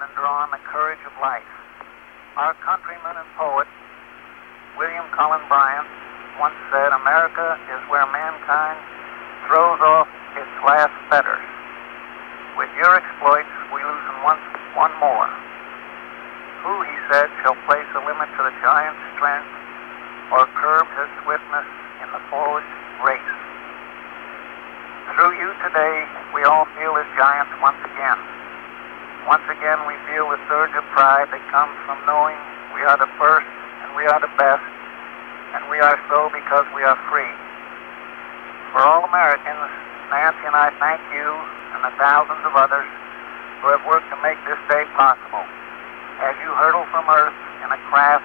and draw on the courage of life. Our countryman and poet, William Cullen Bryant, once said, "America is where mankind throws off its last fetters. With your exploits, we loosen one more. Who," he said, "shall place a limit to the giant's strength or curb his swiftness in the forward race?" Through you today, we all feel as giants once again. Once again, we feel the surge of pride that comes from knowing we are the first and we are the best, and we are so because we are free. For all Americans, Nancy and I thank you and the thousands of others who have worked to make this day possible. As you hurtle from Earth in a craft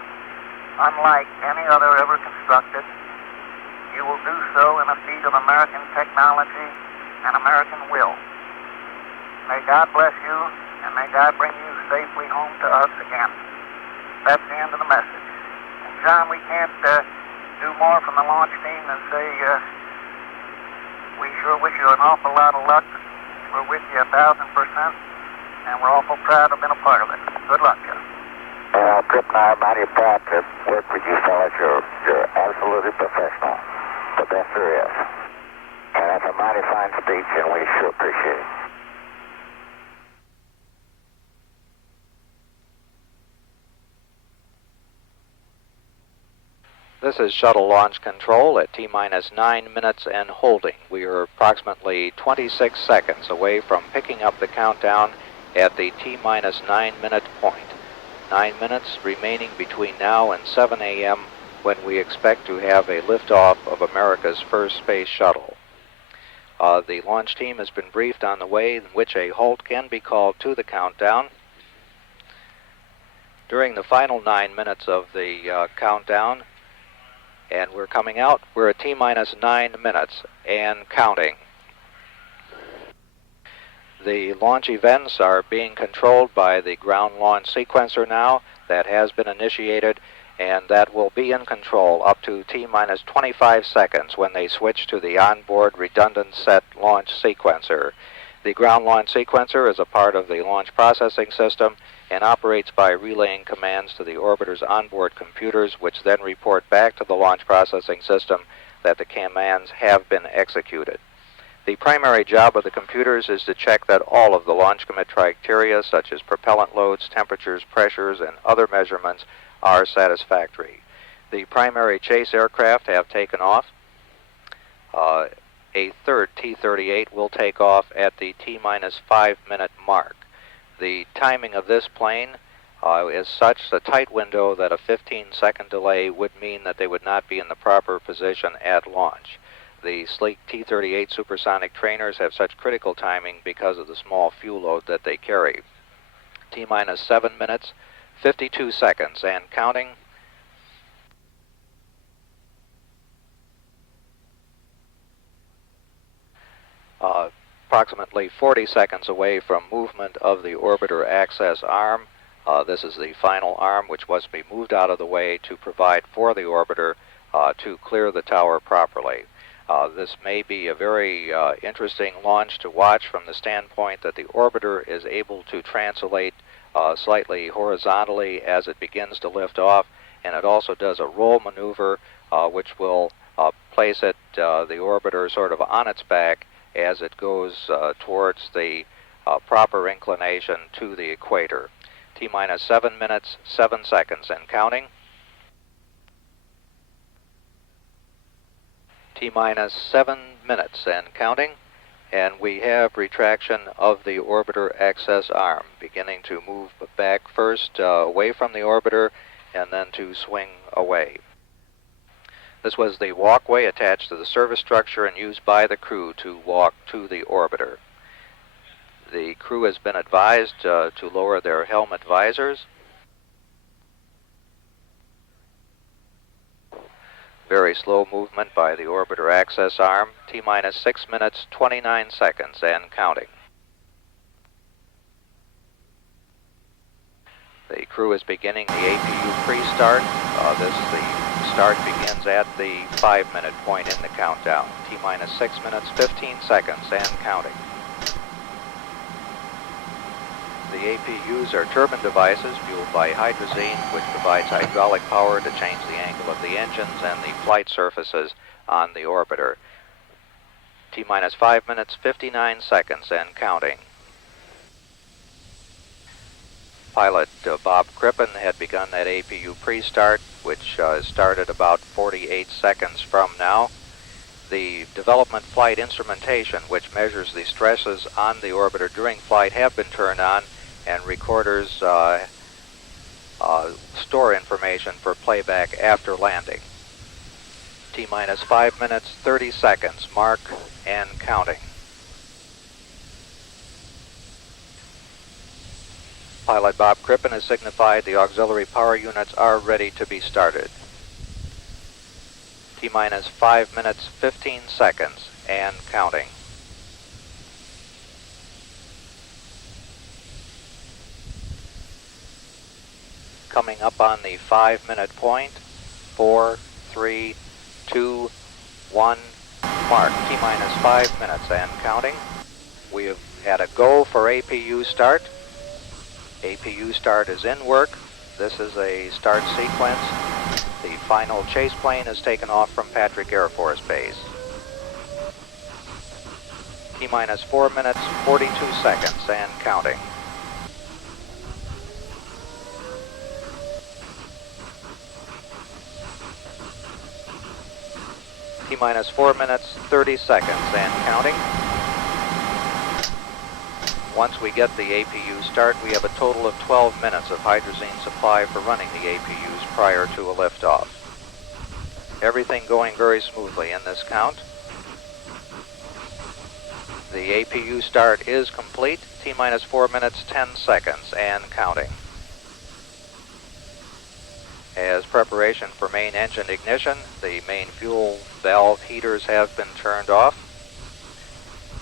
unlike any other ever constructed, you will do so in a feat of American technology and American will. May God bless you, and may God bring you safely home to us again. That's the end of the message. And John, we can't do more from the launch team than say we sure wish you an awful lot of luck. We're with you 1,000%, and we're awful proud to have been a part of it. Good luck, John. Crippen and I are mighty proud to work with you fellas. You're absolutely professional. The best there is. And that's a mighty fine speech, and we sure appreciate it. This is Shuttle Launch Control at T-minus 9 minutes and holding. We are approximately 26 seconds away from picking up the countdown at the T-minus 9 minute point. 9 minutes remaining between now and 7 a.m. when we expect to have a liftoff of America's first space shuttle. The launch team has been briefed on the way in which a halt can be called to the countdown. During the final 9 minutes of the countdown, and we're coming out, we're at T-minus 9 minutes and counting. The launch events are being controlled by the ground launch sequencer now. That has been initiated, and that will be in control up to T-minus 25 seconds when they switch to the onboard redundant set launch sequencer. The ground launch sequencer is a part of the launch processing system and operates by relaying commands to the orbiter's onboard computers, which then report back to the launch processing system that the commands have been executed. The primary job of the computers is to check that all of the launch commit criteria, such as propellant loads, temperatures, pressures, and other measurements, are satisfactory. The primary chase aircraft have taken off. A third T-38 will take off at the T-minus 5 minute mark. The timing of this plane is such a tight window that a 15-second delay would mean that they would not be in the proper position at launch. The sleek T-38 supersonic trainers have such critical timing because of the small fuel load that they carry. T-minus 7 minutes, 52 seconds, and counting. Approximately 40 seconds away from movement of the orbiter access arm. This is the final arm, which was to be moved out of the way to provide for the orbiter to clear the tower properly. This may be a very interesting launch to watch from the standpoint that the orbiter is able to translate slightly horizontally as it begins to lift off, and it also does a roll maneuver which will place it, the orbiter, sort of on its back as it goes towards the proper inclination to the equator. T-minus 7 minutes, 7 seconds, and counting. T-minus 7 minutes and counting, and we have retraction of the orbiter access arm, beginning to move back first away from the orbiter and then to swing away. This was the walkway attached to the service structure and used by the crew to walk to the orbiter. The crew has been advised to lower their helmet visors. Very slow movement by the orbiter access arm. T-minus 6 minutes, 29 seconds, and counting. The crew is beginning the APU pre-start. The start begins at the 5 minute point in the countdown. T-minus 6 minutes, 15 seconds, and counting. The APUs are turbine devices fueled by hydrazine, which provides hydraulic power to change the angle of the engines and the flight surfaces on the orbiter. T-minus 5 minutes, 59 seconds and counting. Pilot Bob Crippen had begun that APU pre-start, which started about 48 seconds from now. The development flight instrumentation, which measures the stresses on the orbiter during flight, have been turned on, and recorders store information for playback after landing. T-minus 5 minutes, 30 seconds, mark and counting. Pilot Bob Crippen has signified the auxiliary power units are ready to be started. T-minus 5 minutes, 15 seconds, and counting. Coming up on the 5-minute point, 4, 3, 2, 1, mark. T-minus 5 minutes and counting. We have had a go for APU start. APU start is in work. This is a start sequence. The final chase plane is taken off from Patrick Air Force Base. T-minus 4 minutes, 42 seconds and counting. T-minus 4 minutes, 30 seconds and counting. Once we get the APU start, we have a total of 12 minutes of hydrazine supply for running the APUs prior to a liftoff. Everything going very smoothly in this count. The APU start is complete. T-minus 4 minutes, 10 seconds and counting. As preparation for main engine ignition, the main fuel valve heaters have been turned off.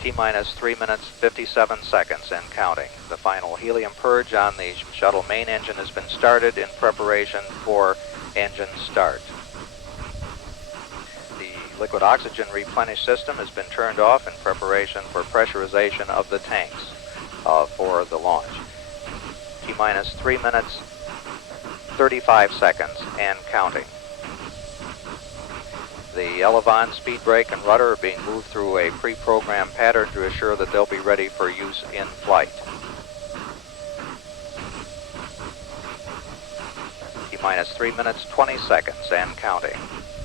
T-minus 3 minutes, 57 seconds and counting. The final helium purge on the shuttle main engine has been started in preparation for engine start. The liquid oxygen replenish system has been turned off in preparation for pressurization of the tanks for the launch. T-minus 3 minutes, 35 seconds and counting. The elevon, speed brake, and rudder are being moved through a pre-programmed pattern to assure that they'll be ready for use in flight. T-minus 3 minutes, 20 seconds and counting.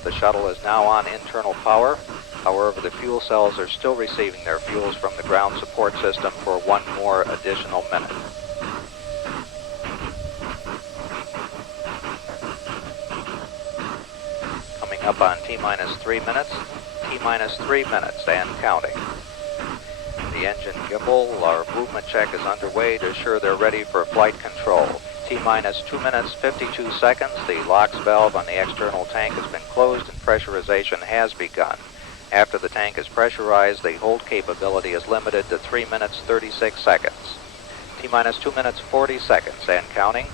The shuttle is now on internal power. However, the fuel cells are still receiving their fuels from the ground support system for one more additional minute. Up on T-minus 3 minutes, T-minus 3 minutes and counting. The engine gimbal, our movement check is underway to assure they're ready for flight control. T-minus 2 minutes, 52 seconds. The LOX valve on the external tank has been closed and pressurization has begun. After the tank is pressurized, the hold capability is limited to 3 minutes, 36 seconds. T-minus 2 minutes, 40 seconds and counting.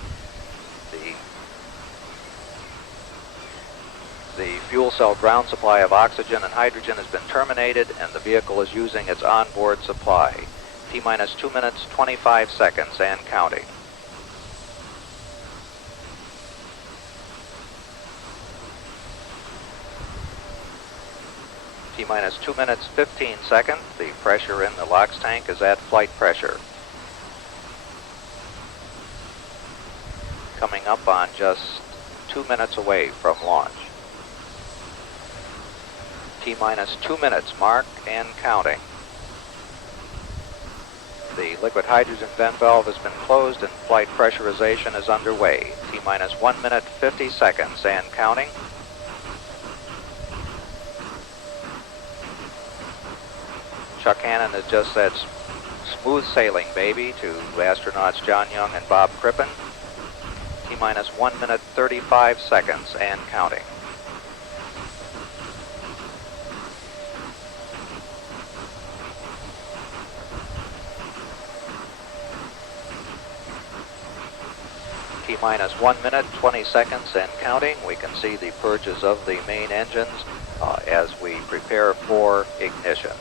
The fuel cell ground supply of oxygen and hydrogen has been terminated and the vehicle is using its onboard supply. T-minus 2 minutes, 25 seconds and counting. T-minus 2 minutes, 15 seconds. The pressure in the LOX tank is at flight pressure. Coming up on just 2 minutes away from launch. T-minus 2 minutes, mark and counting. The liquid hydrogen vent valve has been closed and flight pressurization is underway. T-minus 1 minute, 50 seconds and counting. Chuck Hannon has just said smooth sailing, baby, to astronauts John Young and Bob Crippen. T-minus 1 minute, 35 seconds and counting. T-minus 1 minute, 20 seconds and counting. We can see the purges of the main engines as we prepare for ignition.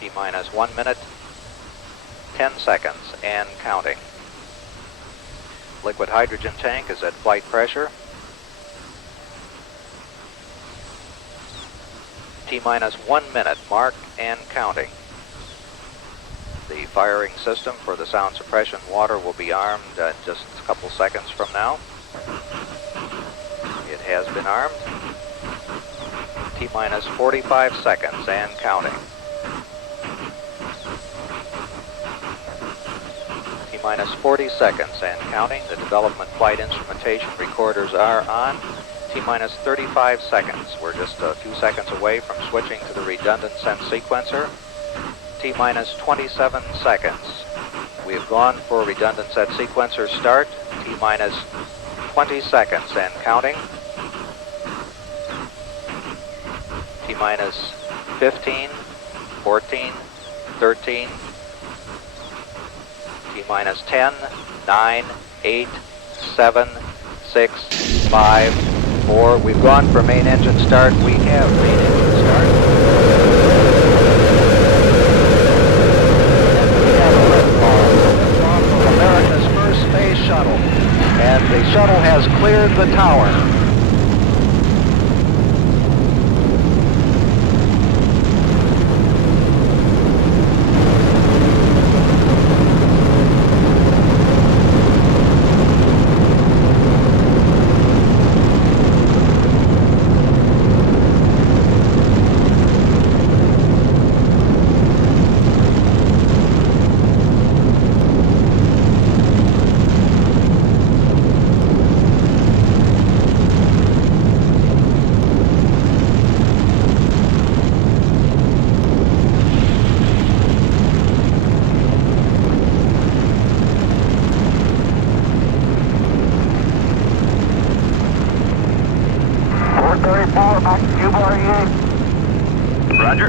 T-minus 1 minute, 10 seconds and counting. Liquid hydrogen tank is at flight pressure. T-minus 1 minute, mark and counting. The firing system for the sound suppression water will be armed just a couple seconds from now. It has been armed. T-minus 45 seconds and counting. T-minus 40 seconds and counting. The development flight instrumentation recorders are on. T-minus 35 seconds. We're just a few seconds away from switching to the redundant sense sequencer. T-minus 27 seconds. We have gone for redundant set sequencer start. T-minus 20 seconds and counting. T-minus 15, 14, 13, T-minus 10, 9, 8, 7, 6, 5, 4. We've gone for main engine start. We have main engine start. America's first space shuttle, and the shuttle has cleared the tower. Roger.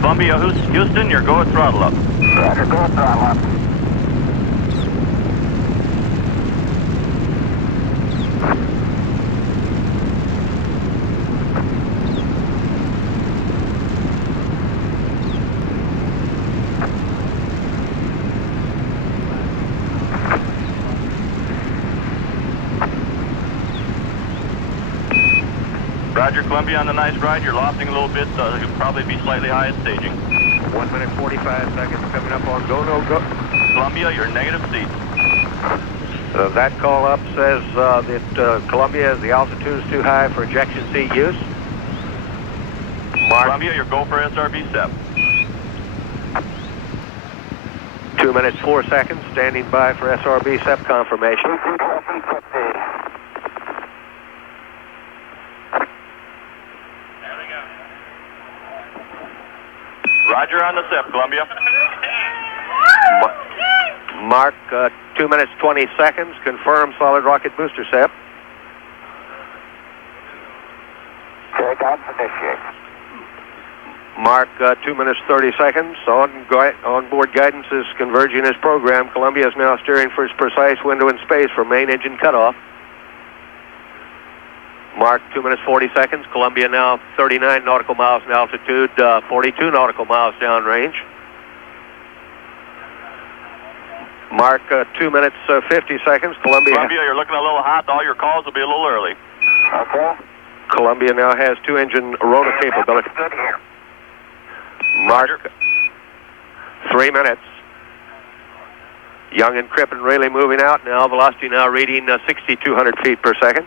Columbia, Houston, you're go at throttle up. Roger, go at throttle up. Roger, Columbia, on the nice ride. You're lofting a little bit, so you'll probably be slightly high at staging. 1 minute 45 seconds coming up on go, no go. Columbia, you're negative seat. That call up says that Columbia, the altitude is too high for ejection seat use. Mark. Columbia, you're go for SRB step. 2 minutes 4 seconds, standing by for SRB SEP confirmation. Roger on the SEP, Columbia. Mark, 2 minutes 20 seconds, confirm solid rocket booster SEP. Takeoff initiate. Mark, 2 minutes 30 seconds, on-board guidance is converging as programmed. Columbia is now steering for its precise window in space for main engine cutoff. Mark, 2 minutes 40 seconds. Columbia now 39 nautical miles in altitude, 42 nautical miles downrange. Mark, 2 minutes 50 seconds. Columbia, you're looking a little hot. All your calls will be a little early. Okay. Columbia now has 2-engine rotor capability. Good here. Mark, 3 minutes. Young and Crippen really moving out now. Velocity now reading 6,200 feet per second.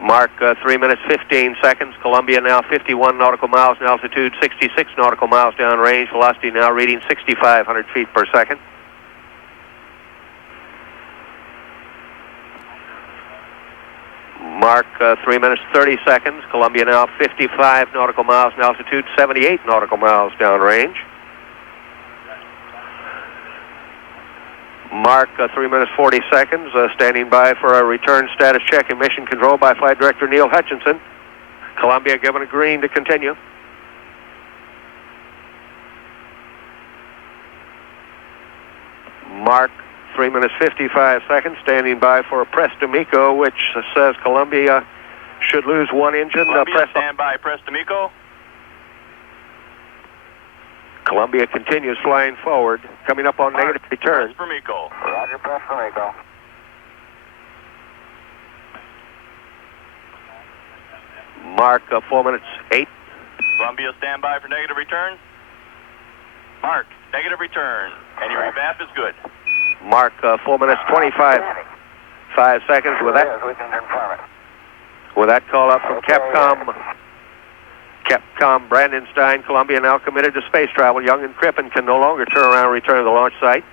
Mark, 3 minutes 15 seconds. Columbia now 51 nautical miles in altitude, 66 nautical miles downrange. Velocity now reading 6,500 feet per second. Mark, 3 minutes 30 seconds. Columbia now 55 nautical miles in altitude, 78 nautical miles downrange. Mark, 3 minutes 40 seconds, standing by for a return status check and mission control by Flight Director Neil Hutchinson. Columbia given a green to continue. Mark, 3 minutes 55 seconds, standing by for a press d'amico, which says Columbia should lose one engine. Columbia, stand by, press d'amico. Columbia continues flying forward, coming up on negative return. Press for MECO. Roger, press for MECO. Mark, 4 minutes 8. Columbia, stand by for negative return. Mark, negative return. And your revamp is good. Mark, 4 minutes 25 seconds. With that, we can confirm it. with that call up from Capcom Brandenstein, Columbia now committed to space travel. Young and Crippen can no longer turn around and return to the launch site.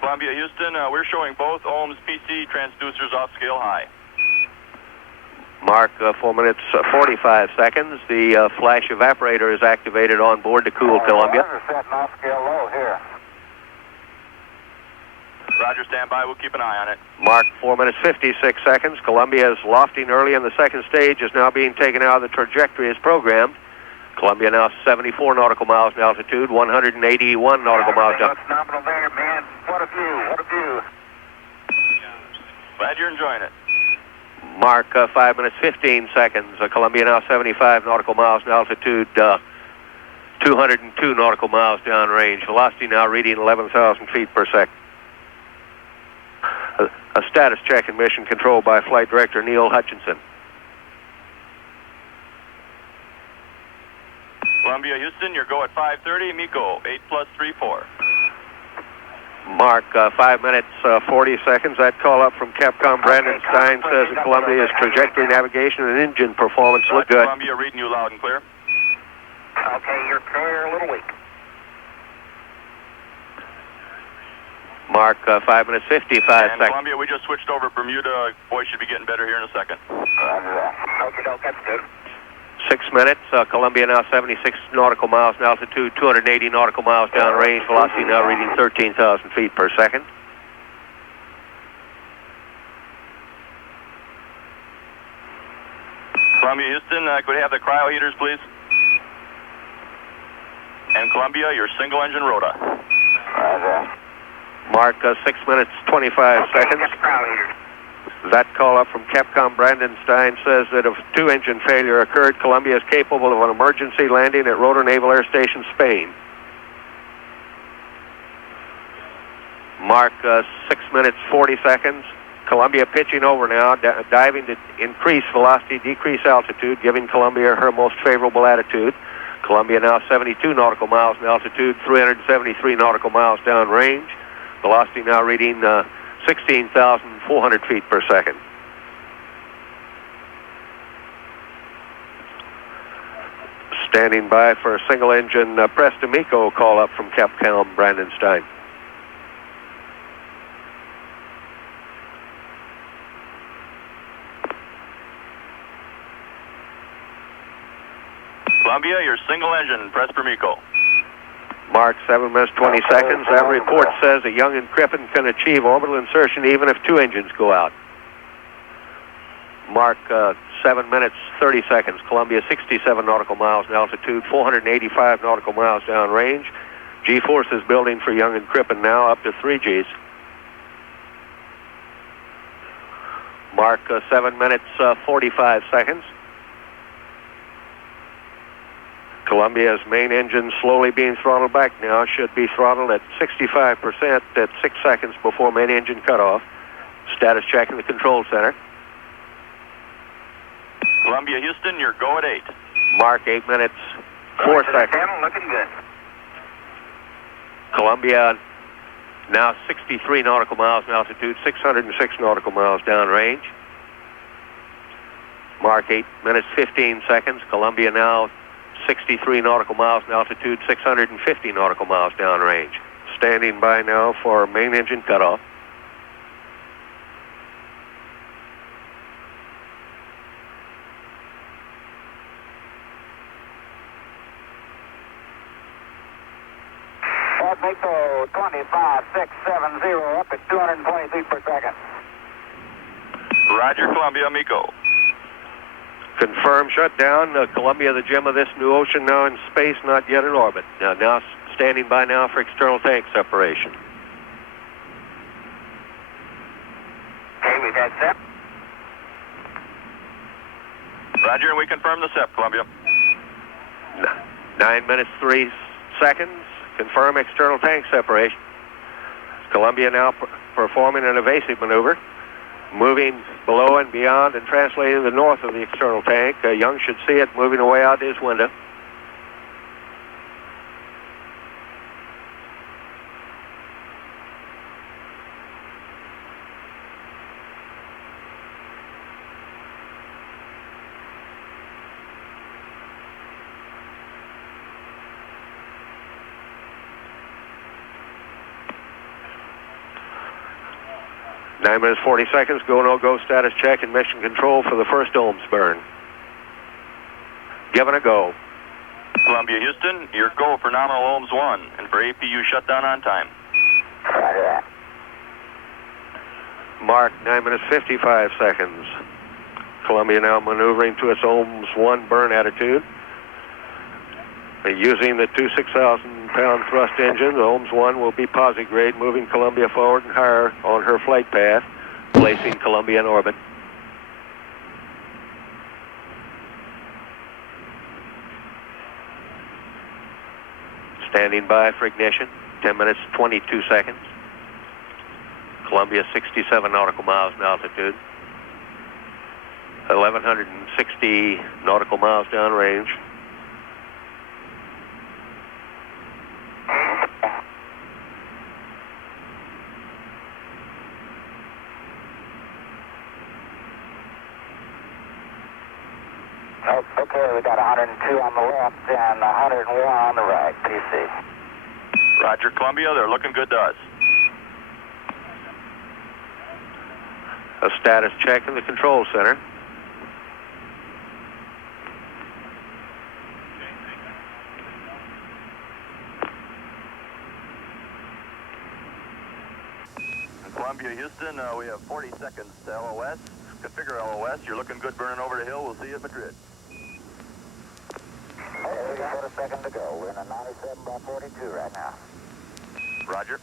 Columbia, Houston, we're showing both ohms PC transducers off scale high. Mark, 4 minutes 45 seconds. The flash evaporator is activated on board to cool Columbia. We're setting off scale low here. Roger, stand by. We'll keep an eye on it. Mark, 4 minutes 56 seconds. Columbia is lofting early in the second stage, is now being taken out of the trajectory as programmed. Columbia now 74 nautical miles in altitude, 181 nautical miles down. That's nominal there, man. What a view, what a view. Glad you're enjoying it. Mark, 5 minutes 15 seconds. Columbia now 75 nautical miles in altitude, 202 nautical miles downrange. Velocity now reading 11,000 feet per second. A status check and mission control by Flight Director Neil Hutchinson. Columbia, Houston, your go at 5:30. MECO, 8+34. Mark, 5 minutes 40 seconds. That call up from Capcom Brandenstein says that Columbia's trajectory, navigation, and engine performance look good. Columbia, reading you loud and clear. Okay, you're clear, a little weak. Mark, 5 minutes 55 And seconds. Columbia, we just switched over Bermuda. Boy, should be getting better here in a second. Roger that. Okay, that's good. 6 minutes. Columbia now 76 nautical miles in altitude, 280 nautical miles downrange. Velocity now reading 13,000 feet per second. Columbia, Houston, could we have the cryo heaters, please? And Columbia, your single engine rota. Roger. Mark, 6 minutes 25 seconds. That call up from Capcom Brandenstein says that if two-engine failure occurred, Columbia is capable of an emergency landing at Rotor Naval Air Station, Spain. Mark, 6 minutes 40 seconds. Columbia pitching over now, diving to increase velocity, decrease altitude, giving Columbia her most favorable attitude. Columbia now 72 nautical miles in altitude, 373 nautical miles downrange. Velocity now reading 16,400 feet per second. Standing by for a single engine press d'amico call up from Capcom Brandenstein. Columbia, your single engine, press per MECO. Mark, 7 minutes 20 seconds. That report says that Young and Crippen can achieve orbital insertion even if two engines go out. Mark, 7 minutes 30 seconds. Columbia, 67 nautical miles in altitude, 485 nautical miles downrange. G-force is building for Young and Crippen now, up to 3 Gs. Mark, 7 minutes 45 seconds. Columbia's main engine slowly being throttled back now, should be throttled at 65% at 6 seconds before main engine cutoff. Status check in the control center. Columbia, Houston, your go at 8. Mark, 8 minutes 4 seconds. Looking good. Columbia now 63 nautical miles in altitude, 606 nautical miles downrange. Mark, 8 minutes 15 seconds. Columbia now 63 nautical miles in altitude, 650 nautical miles downrange. Standing by now for main engine cutoff. MECO 25670 up at 220 feet per second. Roger, Columbia, MECO. Confirm shutdown. Columbia, the gem of this new ocean, now in space, not yet in orbit. Now standing by now for external tank separation. Okay, we've had SEP. Roger, and we confirm the SEP, Columbia. 9 minutes, 3 seconds. Confirm external tank separation. Columbia now performing an evasive maneuver, moving below and beyond and translating to the north of the external tank. Young should see it moving away out his window. Nine minutes, 40 seconds, go, no-go status check and mission control for the first ohms burn. Given a go. Columbia, Houston, your go for nominal ohms 1 and for APU shutdown on time. Roger that. Mark, 9 minutes, 55 seconds. Columbia now maneuvering to its ohms 1 burn attitude. Using the two 6,000-pound thrust engine, the ohms 1 will be posigrade, moving Columbia forward and higher on her flight path, placing Columbia in orbit. Standing by for ignition, 10 minutes, 22 seconds. Columbia 67 nautical miles in altitude, 1,160 nautical miles downrange. Okay, we got 102 on the left and 101 on the right. PC. Roger, Columbia, they're looking good to us. A status check in the control center. Columbia, Houston, we have 40 seconds to LOS. Configure LOS. You're looking good burning over the hill. We'll see you at Madrid. Okay, we got a second to go. We're in a 97 by 42 right now. Roger.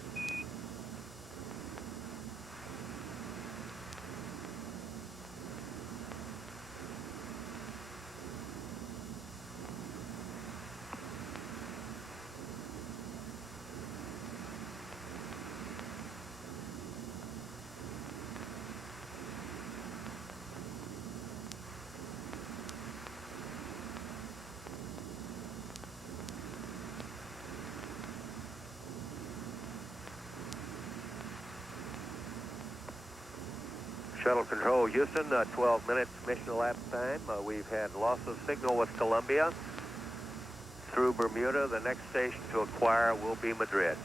Shuttle control, Houston, 12 minutes mission elapsed time. We've had loss of signal with Columbia through Bermuda. The next station to acquire will be Madrid.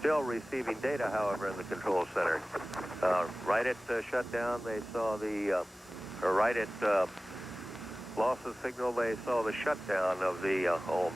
Still receiving data, however, in the control center. Right at shutdown, they saw the, right at loss of signal, they saw the shutdown of the ohms.